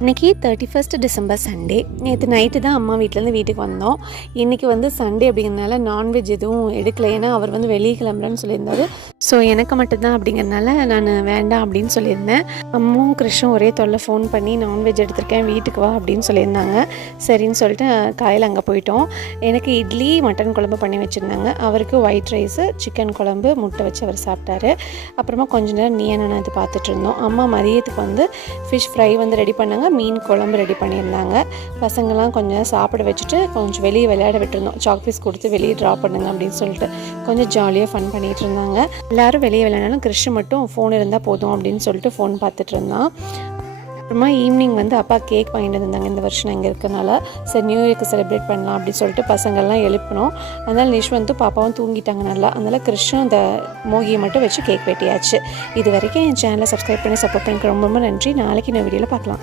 இன்றைக்கி 31 December Sunday. நேற்று night தான் அம்மா வீட்டிலேருந்து வீட்டுக்கு வந்தோம். இன்றைக்கி சண்டே அப்படிங்கிறதுனால நான்வெஜ் எதுவும் எடுக்கலை. ஏன்னா அவர் வெளியே கிளம்புறேன்னு சொல்லியிருந்தார். ஸோ எனக்கு மட்டும்தான் அப்படிங்கிறதுனால நான் வேண்டாம் அப்படின்னு சொல்லியிருந்தேன். அம்மாவும் கிறிஷும் ஒரே தொல்லை ஃபோன் பண்ணி நான்வெஜ் எடுத்திருக்கேன் வீட்டுக்கு வா அப்படின்னு சொல்லியிருந்தாங்க. சரின்னு சொல்லிட்டு காலையில் அங்கே போயிட்டோம். எனக்கு இட்லி மட்டன் குழம்பு பண்ணி வச்சுருந்தாங்க. அவருக்கு ஒயிட் ரைஸு சிக்கன் குழம்பு முட்டை வச்சு அவர் சாப்பிட்டாரு. அப்புறமா கொஞ்ச நேரம் நான் இது பார்த்துட்டு இருந்தோம். அம்மா மதியத்துக்கு ஃபிஷ் ஃப்ரை ரெடி பண்ணாங்க. மீன் குழம்பு ரெடி பண்ணியிருந்தாங்க. பசங்கள்லாம் கொஞ்சம் சாப்பிட வச்சுட்டு கொஞ்சம் வெளியே விளையாட விட்டுருந்தோம். சாக்பீஸ் கொடுத்து வெளியே ட்ரா பண்ணுங்க அப்படின்னு சொல்லிட்டு கொஞ்சம் ஜாலியாக ஃபன் பண்ணிகிட்டு இருந்தாங்க. எல்லோரும் வெளியே விளையாடாலும் கிறிஷ் மட்டும் ஃபோன் இருந்தால் போதும் அப்படின்னு சொல்லிட்டு ஃபோன் பார்த்துட்டு இருந்தான். அப்புறமா ஈவினிங் அப்பா கேக் வாங்கிட்டு வந்தாங்க. இந்த வருஷம் இங்கே இருக்கனால சரி நியூ இயர்க்கு செலிப்ரேட் பண்ணலாம் அப்படின்னு சொல்லிட்டு பசங்கள்லாம் எழுப்பினோம். அதனால் நிஷ் பாப்பாவும் தூங்கிட்டாங்க நல்லா. அதனால் கிறிஷும் அந்த மோகியை மட்டும் வச்சு கேக் வெட்டியாச்சு. இது வரைக்கும் என் சேனலை சப்ஸ்கிரைப் பண்ணி சப்போர்ட் பண்ணிக்க ரொம்ப ரொம்ப நன்றி. நாளைக்கு நான் வீடியோவில் பார்க்கலாம்.